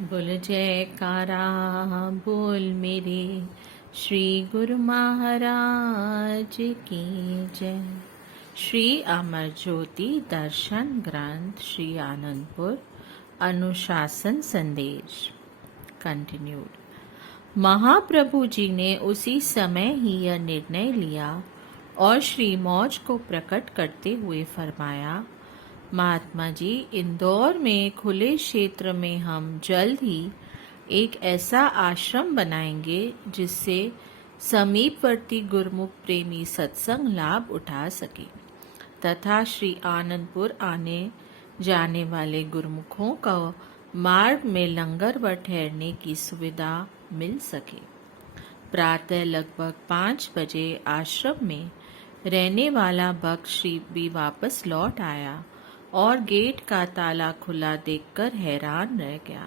बोल जयकारा बोल मेरे श्री गुरु महाराज की जय। श्री अमर ज्योति दर्शन ग्रंथ श्री आनंदपुर अनुशासन संदेश कंटिन्यूड। महाप्रभु जी ने उसी समय ही यह निर्णय लिया और श्री मौज को प्रकट करते हुए फरमाया, महात्मा जी, इंदौर में खुले क्षेत्र में हम जल्द ही एक ऐसा आश्रम बनाएंगे जिससे समीपवर्ती गुरुमुख प्रेमी सत्संग लाभ उठा सके तथा श्री आनंदपुर आने जाने वाले गुरुमुखों का मार्ग में लंगर व ठहरने की सुविधा मिल सके। प्रातः लगभग 5 बजे आश्रम में रहने वाला भक्त श्री भी वापस लौट आया और गेट का ताला खुला देखकर हैरान रह गया।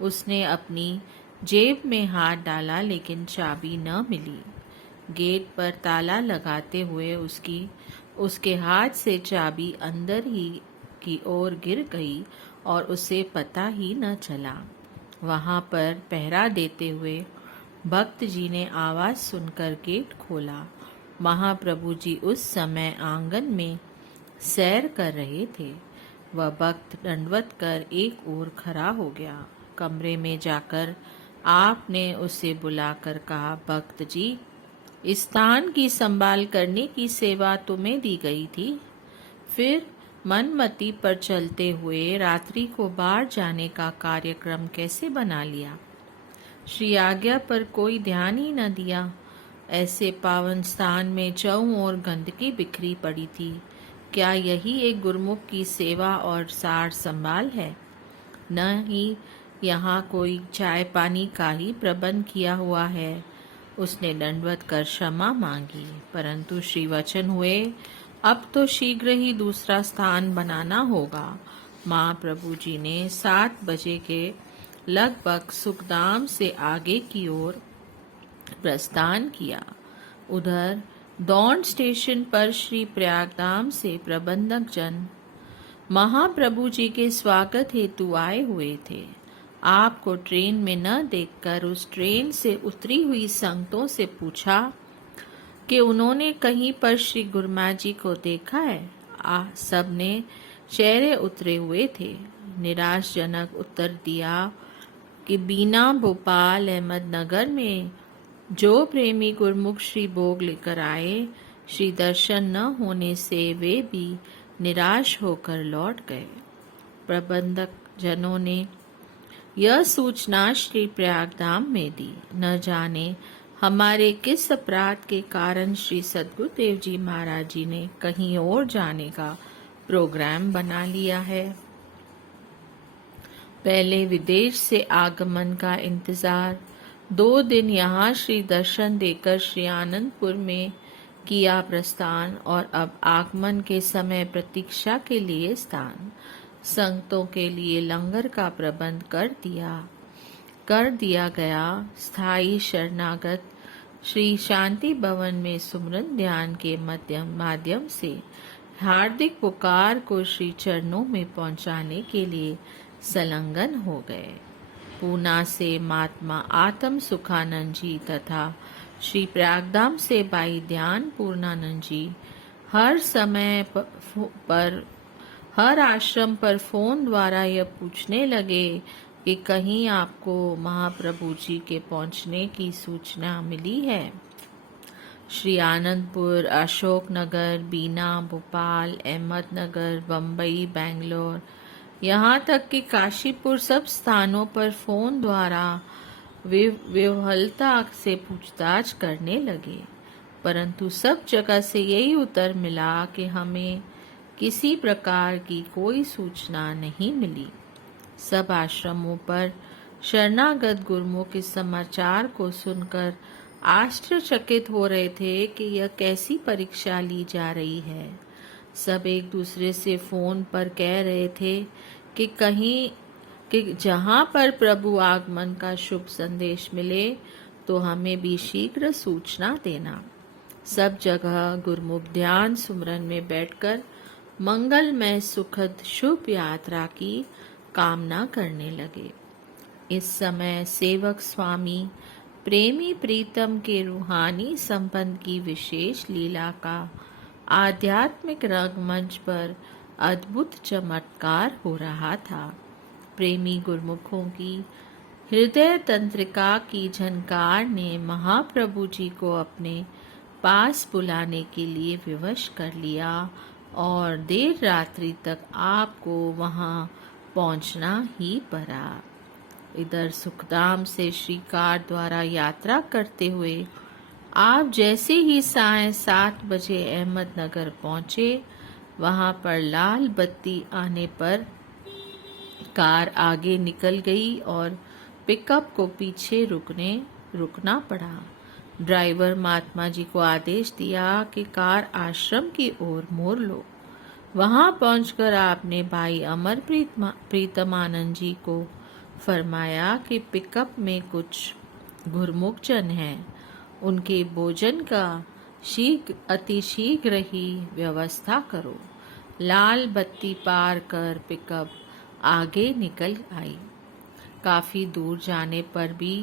उसने अपनी जेब में हाथ डाला लेकिन चाबी न मिली। गेट पर ताला लगाते हुए उसके हाथ से चाबी अंदर ही की ओर गिर गई और उसे पता ही न चला। वहां पर पहरा देते हुए भक्त जी ने आवाज सुनकर गेट खोला। महाप्रभु जी उस समय आंगन में सैर कर रहे थे। वह भक्त दंडवत कर एक ओर खड़ा हो गया। कमरे में जाकर आपने उसे बुलाकर कहा, भक्त जी, इस स्थान की संभाल करने की सेवा तुम्हें दी गई थी, फिर मनमति पर चलते हुए रात्रि को बाहर जाने का कार्यक्रम कैसे बना लिया? श्री आज्ञा पर कोई ध्यान ही न दिया। ऐसे पावन स्थान में चौं ओर गंदगी बिखरी पड़ी थी। क्या यही एक गुरुमुख की सेवा और सार संभाल है? न ही यहाँ कोई चाय पानी का ही प्रबंध किया हुआ है। उसने दंडवत कर क्षमा मांगी, परंतु श्री वचन हुए, अब तो शीघ्र ही दूसरा स्थान बनाना होगा। महाप्रभु जी ने 7 बजे के लगभग सुखधाम से आगे की ओर प्रस्थान किया। उधर दौंड स्टेशन पर श्री प्रयागधाम से प्रबंधक जन महाप्रभु जी के स्वागत हेतु आए हुए थे। आपको ट्रेन में न देखकर उस ट्रेन से उतरी हुई संगतों से पूछा कि उन्होंने कहीं पर श्री गुरुमा जी को देखा है। सबने चेहरे उतरे हुए थे। निराशजनक उत्तर दिया कि बीना भोपाल अहमदनगर में जो प्रेमी गुरुमुख श्री भोग लेकर आए, श्री दर्शन न होने से वे भी निराश होकर लौट गए। प्रबंधक जनों ने यह सूचना श्री प्रयागधाम में दी। न जाने हमारे किस अपराध के कारण श्री सद्गुरुदेव जी महाराज जी ने कहीं और जाने का प्रोग्राम बना लिया है। पहले विदेश से आगमन का इंतजार, 2 दिन यहाँ श्री दर्शन देकर श्री आनंदपुर में किया प्रस्थान और अब आगमन के समय प्रतीक्षा के लिए स्थान। संगतों के लिए लंगर का प्रबंध कर दिया गया। स्थायी शरणागत श्री शांति भवन में सुमरन ध्यान के माध्यम से हार्दिक पुकार को श्री चरणों में पहुंचाने के लिए संलग्न हो गए। पूना से महात्मा आत्म सुखानंद जी तथा श्री प्रयागधाम से भाई ध्यान पूर्णानंद जी हर समय पर हर आश्रम पर फोन द्वारा यह पूछने लगे कि कहीं आपको महाप्रभु जी के पहुंचने की सूचना मिली है। श्री आनंदपुर, अशोकनगर, बीना, भोपाल, अहमदनगर, बम्बई, बेंगलोर, यहाँ तक कि काशीपुर, सब स्थानों पर फोन द्वारा विह्वलता से पूछताछ करने लगे, परंतु सब जगह से यही उत्तर मिला कि हमें किसी प्रकार की कोई सूचना नहीं मिली। सब आश्रमों पर शरणागत गुरुमुख इस समाचार को सुनकर आश्चर्यचकित हो रहे थे कि यह कैसी परीक्षा ली जा रही है। सब एक दूसरे से फोन पर कह रहे थे कि जहाँ पर प्रभु आगमन का शुभ संदेश मिले तो हमें भी शीघ्र सूचना देना। सब जगह गुरुमुख ध्यान सुमरन में बैठकर मंगलमय सुखद शुभ यात्रा की कामना करने लगे। इस समय सेवक स्वामी प्रेमी प्रीतम के रूहानी संबंध की विशेष लीला का आध्यात्मिक रंगमंच पर अद्भुत चमत्कार हो रहा था। प्रेमी गुरुमुखों की हृदय तंत्रिका की झनकार ने महाप्रभु जी को अपने पास बुलाने के लिए विवश कर लिया और देर रात्रि तक आपको वहां पहुंचना ही पड़ा। इधर सुखधाम से श्रीकार द्वारा यात्रा करते हुए आप जैसे ही साय 7 बजे अहमदनगर पहुंचे, वहां पर लाल बत्ती आने पर कार आगे निकल गई और पिकअप को पीछे रुकना पड़ा। ड्राइवर महात्मा जी को आदेश दिया कि कार आश्रम की ओर मोड़ लो। वहां पहुंचकर आपने भाई अमर प्रीतमानंद जी को फरमाया कि पिकअप में कुछ गुरमुख जन हैं, उनके भोजन का अति शीघ्र ही व्यवस्था करो। लाल बत्ती पार कर पिकअप आगे निकल आई। काफी दूर जाने पर भी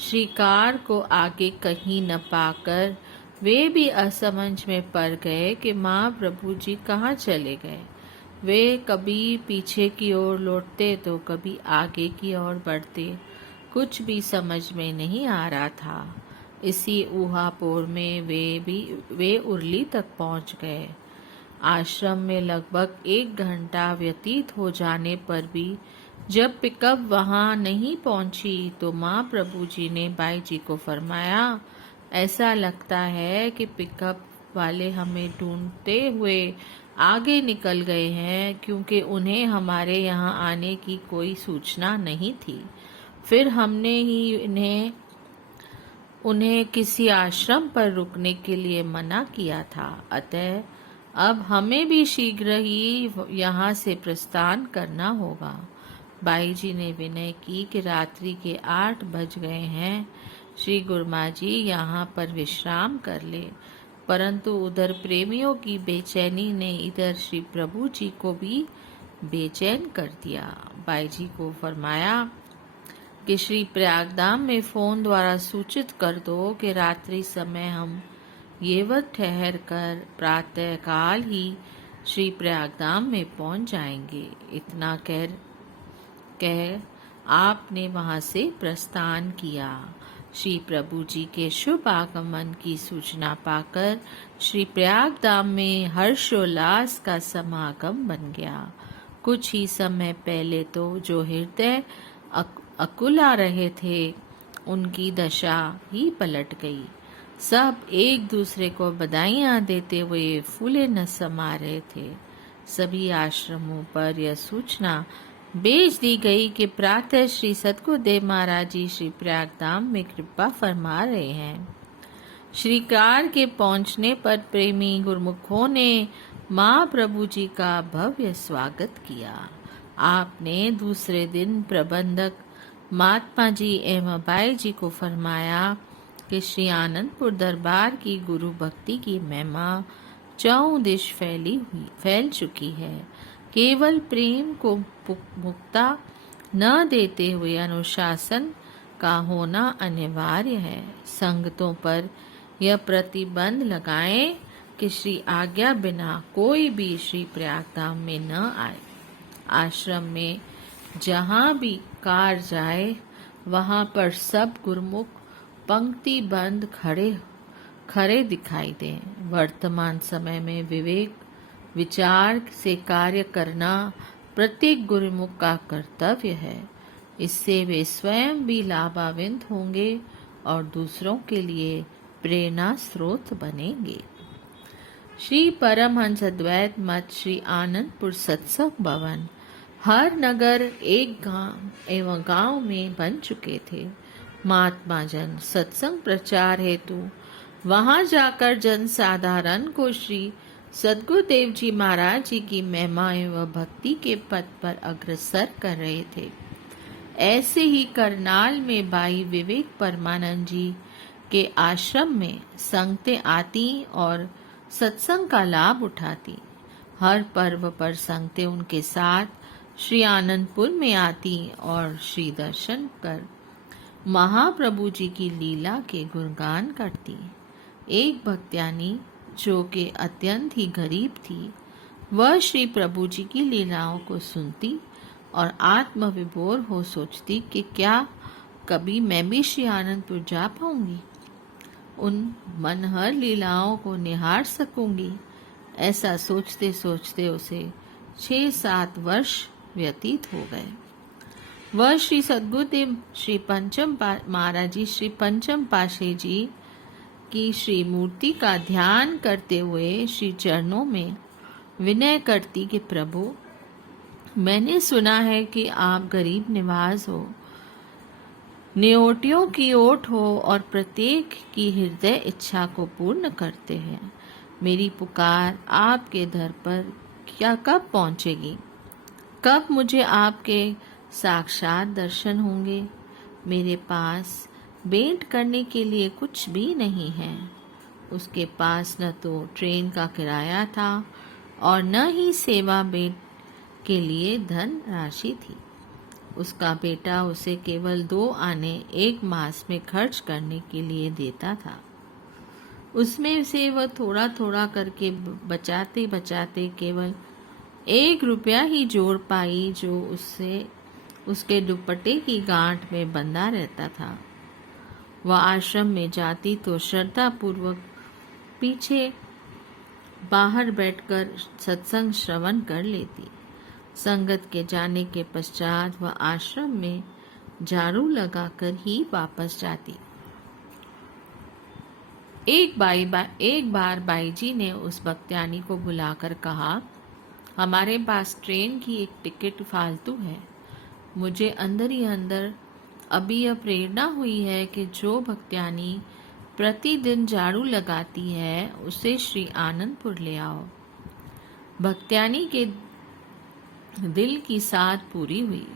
श्रीकार को आगे कहीं न पाकर वे भी असमंज में पड़ गए कि माँ प्रभु जी कहाँ चले गए। वे कभी पीछे की ओर लौटते तो कभी आगे की ओर बढ़ते, कुछ भी समझ में नहीं आ रहा था। इसी ऊहापोर में वे उरली तक पहुंच गए। आश्रम में लगभग 1 घंटा व्यतीत हो जाने पर भी जब पिकअप वहां नहीं पहुंची तो माँ प्रभु जी ने बाई जी को फरमाया, ऐसा लगता है कि पिकअप वाले हमें ढूंढते हुए आगे निकल गए हैं, क्योंकि उन्हें हमारे यहाँ आने की कोई सूचना नहीं थी। फिर हमने ही उन्हें किसी आश्रम पर रुकने के लिए मना किया था। अतः अब हमें भी शीघ्र ही यहाँ से प्रस्थान करना होगा। बाई जी ने विनय की कि रात्रि के 8 बज गए हैं, श्री गुरुमा जी यहाँ पर विश्राम कर ले। परंतु उधर प्रेमियों की बेचैनी ने इधर श्री प्रभु जी को भी बेचैन कर दिया। बाई जी को फरमाया कि श्री प्रयागधाम में फोन द्वारा सूचित कर दो कि रात्रि समय हम येवत ठहर कर प्रातः काल ही श्री प्रयागधाम में पहुंच जाएंगे। इतना कह आपने वहां से प्रस्थान किया। श्री प्रभु जी के शुभ आगमन की सूचना पाकर श्री प्रयागधाम में हर्षोल्लास का समागम बन गया। कुछ ही समय पहले तो जो हृदय अकुला रहे थे, उनकी दशा ही पलट गई। सब एक दूसरे को बधाइयां देते हुए फूले न समा रहे थे। सभी आश्रमों पर यह सूचना भेज दी गई कि प्रातः श्री सद्गुरुदेव महाराज जी श्री प्रयागधाम में कृपा फरमा रहे हैं। श्रीकार के पहुंचने पर प्रेमी गुरुमुखों ने माँ प्रभु जी का भव्य स्वागत किया। आपने दूसरे दिन प्रबंधक महात्मा जी एवं बाई जी को फरमाया कि श्री आनंदपुर दरबार की गुरु भक्ति की महिमा चौं दिश फैल चुकी है। केवल प्रेम को मुक्ता न देते हुए अनुशासन का होना अनिवार्य है। संगतों पर यह प्रतिबंध लगाएं कि श्री आज्ञा बिना कोई भी श्री प्रयागधाम में न आए। आश्रम में जहाँ भी कार जाए, वहाँ पर सब गुरुमुख पंक्तिबंद खड़े दिखाई दें। वर्तमान समय में विवेक विचार से कार्य करना प्रत्येक गुरुमुख का कर्तव्य है। इससे वे स्वयं भी लाभान्वित होंगे और दूसरों के लिए प्रेरणा स्रोत बनेंगे। श्री परमहंस अद्वैत मठ श्री आनंदपुर सत्संग भवन हर नगर एक गांव में बन चुके थे। महात्मा जन सत्संग प्रचार हेतु वहां जाकर जनसाधारण को श्री सद्गुरुदेव जी महाराज जी की महिमा एवं भक्ति के पथ पर अग्रसर कर रहे थे। ऐसे ही करनाल में भाई विवेक परमानंद जी के आश्रम में संगतें आती और सत्संग का लाभ उठाती। हर पर्व पर संगतें उनके साथ श्री आनंदपुर में आती और श्री दर्शन कर महाप्रभु जी की लीला के गुणगान करती। एक भक्त्यानी जो कि अत्यंत ही गरीब थी, वह श्री प्रभु जी की लीलाओं को सुनती और आत्मविभोर हो सोचती कि क्या कभी मैं भी श्री आनंदपुर जा पाऊंगी, उन मनहर लीलाओं को निहार सकूंगी। ऐसा सोचते सोचते उसे 6-7 वर्ष व्यतीत हो गए। वह श्री सद्गुरुदेव श्री पंचम महाराज जी श्री पंचम पाशे जी की श्री मूर्ति का ध्यान करते हुए श्री चरणों में विनय करती कि प्रभु, मैंने सुना है कि आप गरीब निवाज हो, न्योटियों की ओट हो और प्रत्येक की हृदय इच्छा को पूर्ण करते हैं। मेरी पुकार आपके दर पर क्या कब पहुंचेगी? कब मुझे आपके साक्षात दर्शन होंगे? मेरे पास भेंट करने के लिए कुछ भी नहीं है। उसके पास न तो ट्रेन का किराया था और न ही सेवा भेंट के लिए धन राशि थी। उसका बेटा उसे केवल 2 आने 1 मास में खर्च करने के लिए देता था। उसमें से वह थोड़ा थोड़ा करके बचाते बचाते केवल 1 रुपया ही जोड़ पाई, जो उससे उसके दुपट्टे की गांठ में बंधा रहता था। वह आश्रम में जाती तो श्रद्धा पूर्वक पीछे बाहर बैठकर सत्संग श्रवण कर लेती। संगत के जाने के पश्चात वह आश्रम में झाड़ू लगाकर ही वापस जाती। एक बार बाई जी ने उस भक्त्यानी को बुलाकर कहा, हमारे पास ट्रेन की एक टिकट फालतू है। मुझे अंदर ही अंदर अभी यह प्रेरणा हुई है कि जो भक्त्यानी प्रतिदिन झाड़ू लगाती है उसे श्री आनंदपुर ले आओ। भक्त्यानी के दिल की साध पूरी हुई।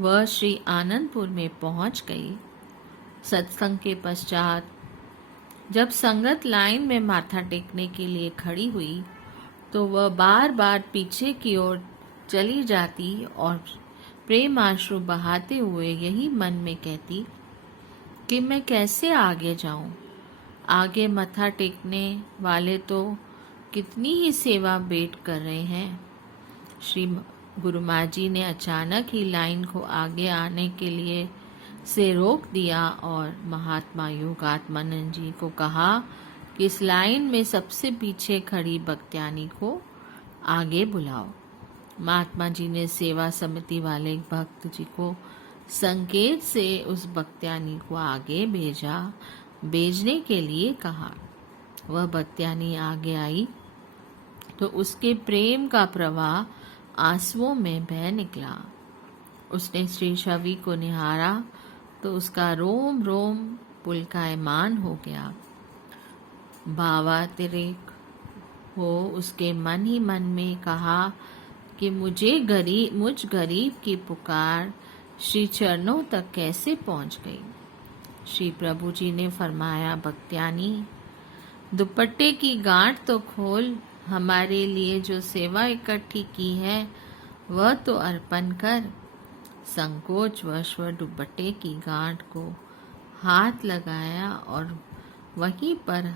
वह श्री आनंदपुर में पहुंच गई। सत्संग के पश्चात जब संगत लाइन में माथा टेकने के लिए खड़ी हुई तो वह बार बार पीछे की ओर चली जाती और प्रेम आंसू बहाते हुए यही मन में कहती कि मैं कैसे आगे जाऊं। आगे माथा टेकने वाले तो कितनी ही सेवा भेंट कर रहे हैं। श्री गुरु माँ जी ने अचानक ही लाइन को आगे आने के लिए से रोक दिया और महात्मा योगात्मानंद जी को कहा कि इस लाइन में सबसे पीछे खड़ी भक्त्यानी को आगे बुलाओ। महात्मा जी ने सेवा समिति वाले भक्त जी को संकेत से उस भक्त्यानी को आगे भेजने के लिए कहा। वह भक्त्यानी आगे आई तो उसके प्रेम का प्रवाह आंसुओं में बह निकला। उसने श्री छवि को निहारा तो उसका रोम रोम पुलकायमान हो गया। भावातिरेक हो उसके मन ही मन में कहा कि मुझ गरीब की पुकार श्री चरणों तक कैसे पहुंच गई। श्री प्रभु जी ने फरमाया, भक्त्यानी, दुपट्टे की गांठ तो खोल, हमारे लिए जो सेवा इकट्ठी की है वह तो अर्पण कर। संकोचवश वह दुपट्टे की गांठ को हाथ लगाया और वहीं पर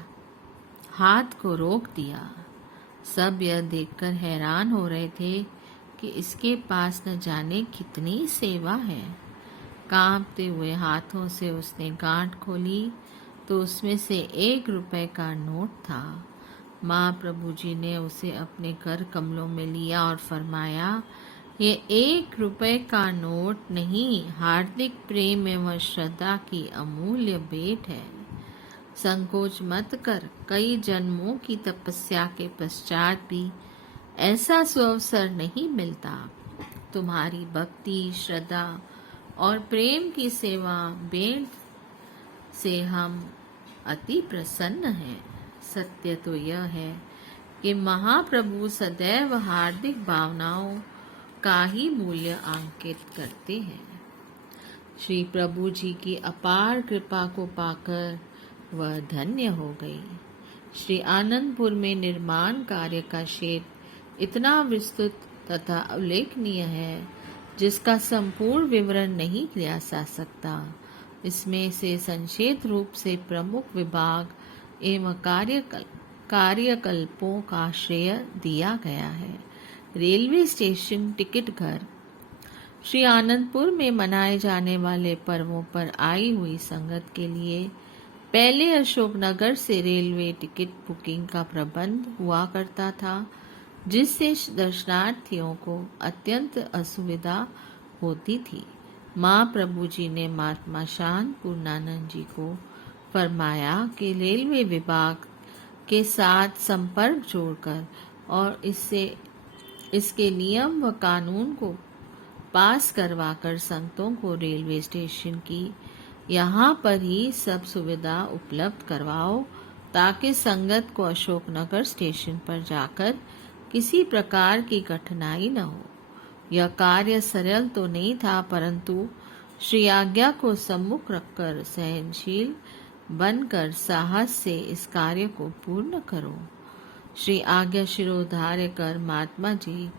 हाथ को रोक दिया। सब यह देखकर हैरान हो रहे थे कि इसके पास न जाने कितनी सेवा है। कांपते हुए हाथों से उसने गांठ खोली तो उसमें से 1 रुपए का नोट था। माँ प्रभु जी ने उसे अपने कर कमलों में लिया और फरमाया, ये 1 रुपए का नोट नहीं, हार्दिक प्रेम एवं श्रद्धा की अमूल्य भेंट है। संकोच मत कर, कई जन्मों की तपस्या के पश्चात भी ऐसा सुअवसर नहीं मिलता। तुम्हारी भक्ति, श्रद्धा और प्रेम की सेवा भेंट से हम अति प्रसन्न हैं। सत्य तो यह है कि महाप्रभु सदैव हार्दिक भावनाओं का ही मूल्य अंकित करते हैं। श्री प्रभु जी की अपार कृपा को पाकर वह धन्य हो गई। श्री आनंदपुर में निर्माण कार्य का क्षेत्र इतना विस्तृत तथा उल्लेखनीय है, जिसका संपूर्ण विवरण नहीं किया जा सकता। इसमें से संक्षेप रूप से प्रमुख विभाग एवं कार्यकल्पों का श्रेय दिया गया है। रेलवे स्टेशन टिकट घर। श्री आनंदपुर में मनाए जाने वाले पर्वों पर आई हुई संगत के लिए पहले अशोकनगर से रेलवे टिकट बुकिंग का प्रबंध हुआ करता था, जिससे दर्शनार्थियों को अत्यंत असुविधा होती थी। माँ प्रभु जी ने महात्मा शांत पूर्णानंद जी को फरमाया कि रेलवे विभाग के साथ संपर्क जोड़कर और इसके नियम व कानून को पास करवाकर संतों को रेलवे स्टेशन की यहाँ पर ही सब सुविधा उपलब्ध करवाओ, ताकि संगत को अशोकनगर स्टेशन पर जाकर किसी प्रकार की कठिनाई न हो। यह कार्य सरल तो नहीं था, परंतु श्री आज्ञा को सम्मुख रखकर सहनशील बनकर साहस से इस कार्य को पूर्ण करो। श्री आज्ञा शिरोधार्य कर महात्मा जी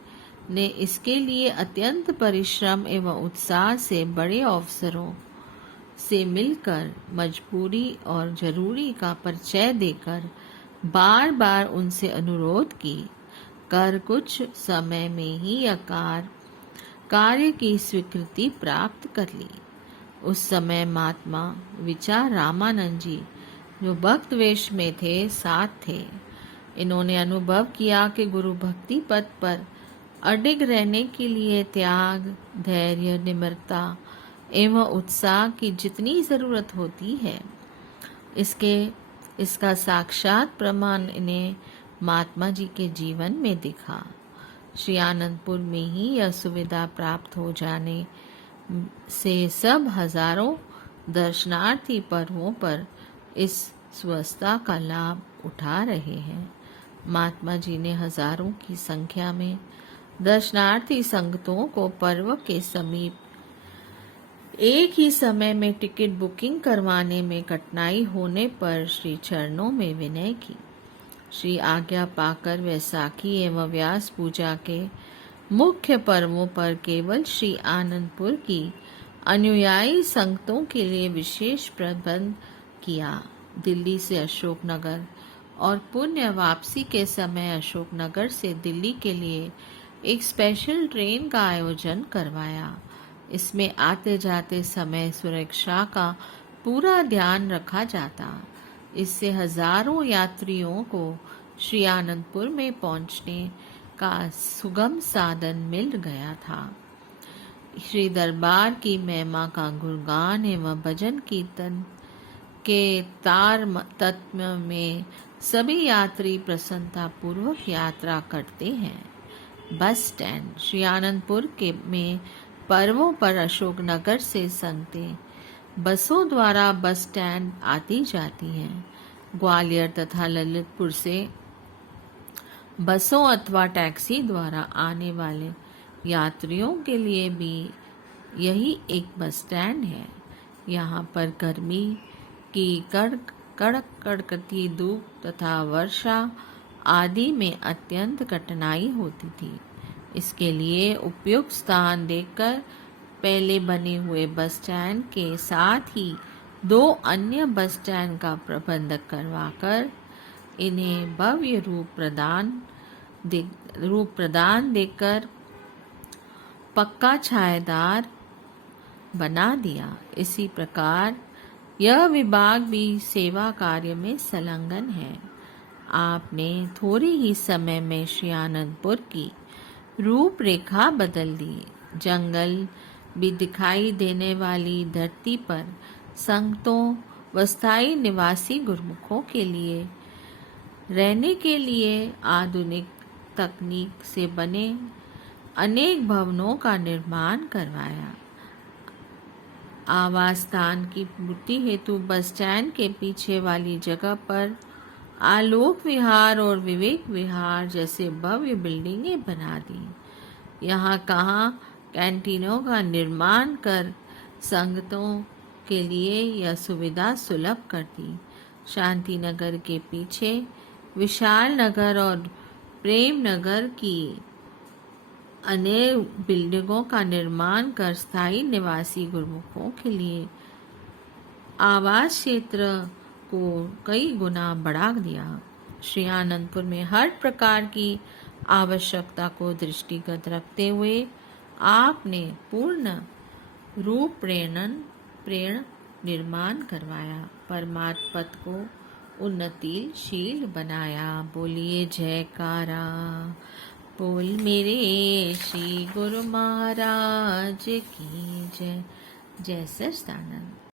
ने इसके लिए अत्यंत परिश्रम एवं उत्साह से बड़े अफसरों से मिलकर मजबूरी और जरूरी का परिचय देकर बार बार उनसे अनुरोध की कर कुछ समय में ही यह कार्य की स्वीकृति प्राप्त कर ली। उस समय महात्मा विचार रामानंद जी, जो भक्त वेश में थे, साथ थे। इन्होंने अनुभव किया कि गुरु भक्ति पथ पर अडिग रहने के लिए त्याग, धैर्य, निम्रता एवं उत्साह की जितनी जरूरत होती है, इसका साक्षात प्रमाण इन्हें महात्मा जी के जीवन में दिखा। श्री आनंदपुर में ही यह सुविधा प्राप्त हो जाने से सब हजारों दर्शनार्थी पर्वों पर इस व्यवस्था का लाभ उठा रहे हैं। महात्मा जी ने हजारों की संख्या में दर्शनार्थी संगतों को पर्व के समीप एक ही समय में टिकट बुकिंग करवाने में कठिनाई होने पर श्री चरणों में विनय की। श्री आज्ञा पाकर वैसाखी एवं व्यास पूजा के मुख्य पर्वों पर केवल श्री आनंदपुर की अनुयायी संगतों के लिए विशेष प्रबंध किया। दिल्ली से अशोकनगर और पुण्य वापसी के समय अशोकनगर से दिल्ली के लिए एक स्पेशल ट्रेन का आयोजन करवाया। इसमें आते जाते समय सुरक्षा का पूरा ध्यान रखा जाता। इससे हजारों यात्रियों को श्री आनंदपुर में पहुंचने का सुगम साधन मिल गया था। श्री दरबार की महिमा का गुणगान एवं भजन कीर्तन के तार तत्व में सभी यात्री प्रसन्नता पूर्वक यात्रा करते हैं। Bus stand. श्री आनंदपुर में पर्वों पर अशोकनगर से संगतें बसों द्वारा बस स्टैंड आती जाती हैं। ग्वालियर तथा ललितपुर से बसों अथवा टैक्सी द्वारा आने वाले यात्रियों के लिए भी यही एक बस स्टैंड है। यहाँ पर गर्मी की कड़क कड़कती धूप तथा वर्षा आदि में अत्यंत कठिनाई होती थी। इसके लिए उपयुक्त स्थान देखकर पहले बने हुए बस स्टैंड के साथ ही 2 अन्य बस स्टैंड का प्रबंध करवाकर इन्हें भव्य रूप प्रदान देकर पक्का छायादार बना दिया। इसी प्रकार यह विभाग भी सेवा कार्य में संलग्न है। आपने थोड़ी ही समय में श्री आनंदपुर की रूपरेखा बदल दी। जंगल भी दिखाई देने वाली धरती पर संगतों व स्थायी निवासी गुरुमुखों के लिए रहने के लिए आधुनिक तकनीक से बने अनेक भवनों का निर्माण करवाया। आवास स्थान की पूर्ति हेतु बस स्टैंड के पीछे वाली जगह पर आलोक विहार और विवेक विहार जैसे भव्य बिल्डिंगें बना दी। यहाँ कहाँ कैंटीनों का निर्माण कर संगतों के लिए यह सुविधा सुलभ कर दी। शांति नगर के पीछे विशाल नगर और प्रेम नगर की अनेक बिल्डिंगों का निर्माण कर स्थायी निवासी गुरुमुखों के लिए आवास क्षेत्र को कई गुना बढ़ा दिया। श्री आनंदपुर में हर प्रकार की आवश्यकता को दृष्टिगत रखते हुए आपने पूर्ण रूप प्रेरण निर्माण करवाया, परमात्म पद को उन्नतिशील बनाया। बोलिए जयकारा, बोल मेरे श्री गुरु महाराज की जय। जय सच्चिदानंद।